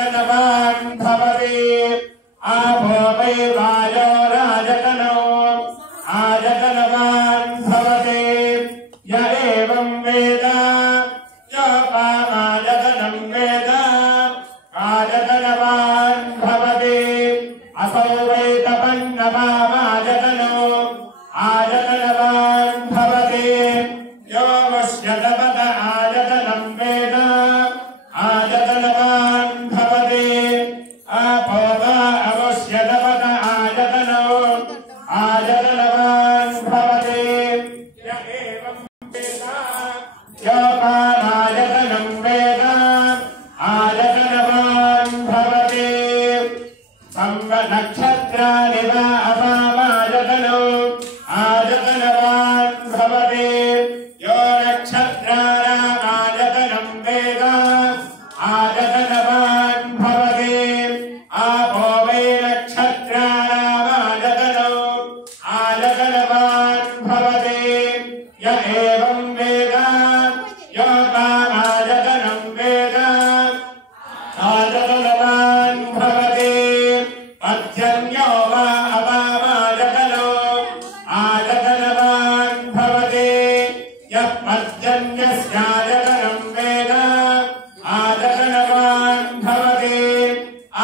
राजकनवान् भवति आपो वै वायो राजकनो आजकनवान् भवति य एवं वेद योपामाजकनं वेद आजकनवान् भवति असौ वै तपन्नवामाजकनो आजकनवान् भवति यो वश्यतपत आजकनं वेद आजकनवान् भवति आपो वा अवश्यतपत आजकनो आजकनवान् भवति य एवं वेद योपामाजकनं वेद आजकनवान् भवति नक्षत्राणि वा अपामाजकनो आजकनवान् भवति यो नक्षत्राणाम् आजकनं वेद आजकनवान् भवति आपो वै नक्षत्राणाम् आजकनो आजकनवान् भवति य एवं वेद योपामाजकनं वेद आजकनवान् भवति पर्जन्यो वा अपामाजकनो आजकनवान् भवति यः पर्जन्यस्याजकनं वेद आजकनवान् भवति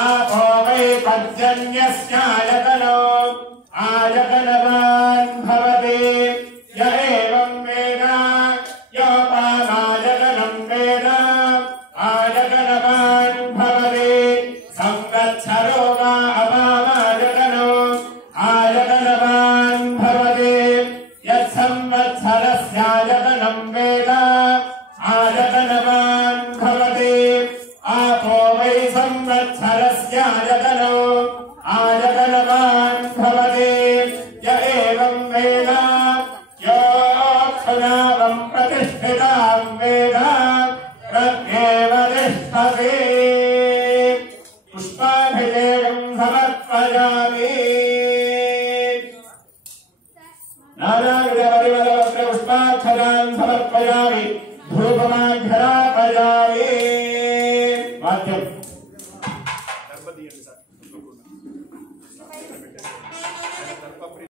आपो वै पर्जन्यस्याजकनो आजकनवान् भवति य एवं वेद योपामाजकनं वेद आजकनवान् भवति संवत्सरो वा अपामाजकनो आजकनवान् भवति यत्संवत्सरस्याजकनं वेद आजकनवान् भवति आपो वै संवत्सरस्याजकनो आजकनवान् भवति य एवं वेद योऽक्षुनावं प्रतिष्ठितां वेद प्रत्येव तिष्ठति पुष्पाभिषेकं समर्पयामि नानाविधपरिमलवस्त्रपुष्पाक्षरान् समर्पयामि धूपमाघ्रापयामि